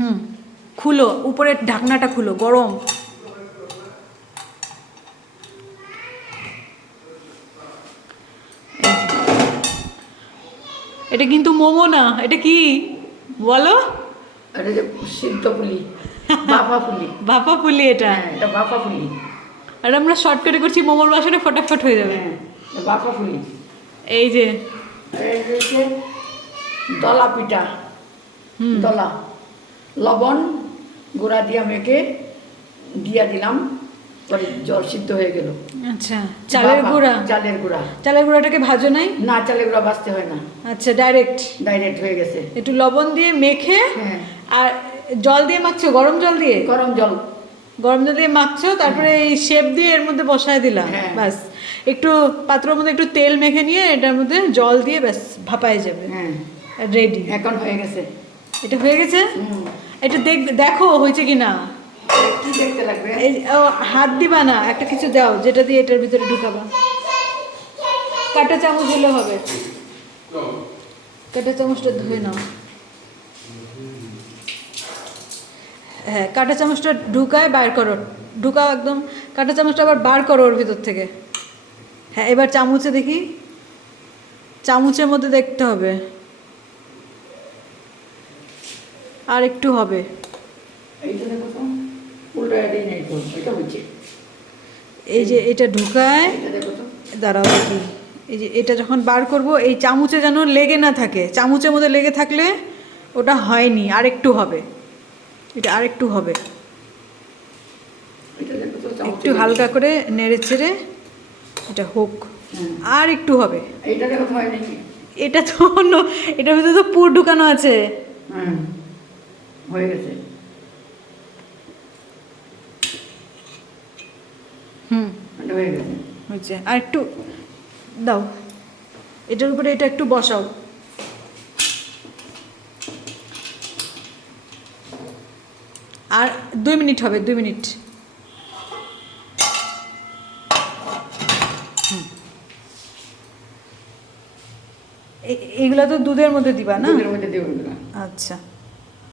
হুম, খুলো, উপরের ঢাকনাটা খুলো, গরম। এটা কিন্তু মোমো না, এটা কি বলো? এটা যে সিদ্ধ পুলি, বাফা পুলি। ভাপা পুলি এটা। হ্যাঁ, এটা বাফা পুলি। আর আমরা শর্টকাটে করছি, মোমোর বাসনে ফটাফট হয়ে যাবে। হ্যাঁ, এটা বাফা পুলি। এই যে আর এই যে হচ্ছে দলা পিঠা। দলা লবণ গুঁড়া দিয়া মেখে দিয়া দিলাম, পরে জল সিদ্ধ হয়ে গেল। আচ্ছা, চালের বাফা, গুঁড়া। চালের গুঁড়া। চালের গুঁড়াটাকে ভাজো নাই? না, চালের গুঁড়া বাছতে হয় না, আচ্ছা, ডাইরেক্ট ডাইরেক্ট হয়ে গেছে। একটু লবণ দিয়ে মেখে হ্যাঁ, আর জল দিয়ে মাখছো, গরম জল দিয়ে? গরম জল। গরম জল দিয়ে মাখছো, তারপরে এই শেপ দিয়ে এর মধ্যে বসায় দিলাম। হ্যাঁ। ব্যাস, একটু পাত্রের মধ্যে একটু তেল মেখে নিয়ে এটার মধ্যে জল দিয়ে ব্যাস ভাপায় যাবে। হ্যাঁ, রেডি। এখন হয়ে গেছে। এটা হয়ে গেছে? এটা দেখো হয়েছে কি না। কি দেখতে লাগবে? এই ও, হাত দিবা না, একটা কিছু দাও যেটা দিয়ে এটার ভিতরে ঢুকাবা। কাঁটা চামচ হলে হবে, কাঁটা চামচটা ধুয়ে নাও। হ্যাঁ, কাঁটা চামচটা ঢুকায় বার করো, ঢুকাও একদম। কাঁটা চামচটা আবার বার করো ওর ভিতর থেকে। হ্যাঁ, এবার চামচে দেখি, চামচের মধ্যে দেখতে হবে, আর একটু হবে। এইটা দেখো তো, উল্টো এটাই নেই তো, এটা হচ্ছে। এই যে এটা ঢুকায়, এটা দেখো তো। দাঁড়াও দেখি। এই যে এটা যখন বার করব, এই চামচে যেন লেগে না থাকে, চামচের মধ্যে লেগে থাকলে ওটা হয়নি, আর একটু হবে, এটা আর একটু হবে। এটা দেখো তো, চামচে একটু হালকা করে নেড়ে চেড়ে এটা হোক, আর একটু হবে। এইটা দেখো তো, হয় নাকি? এটা তো অন্য, এটার ভিতরে তো পুর ঢুকানো আছে। হ্যাঁ, হয়ে গেছে। এটা হয়ে গেছে। হয়েছে, আর একটু দাও, এটার উপরে এটা একটু বসাও। আর 2 মিনিট হবে, 2 মিনিট। এইগুলা তো দুধের মধ্যে দিবা না? দুধের মধ্যে দিয়ে দিলাম। আচ্ছা।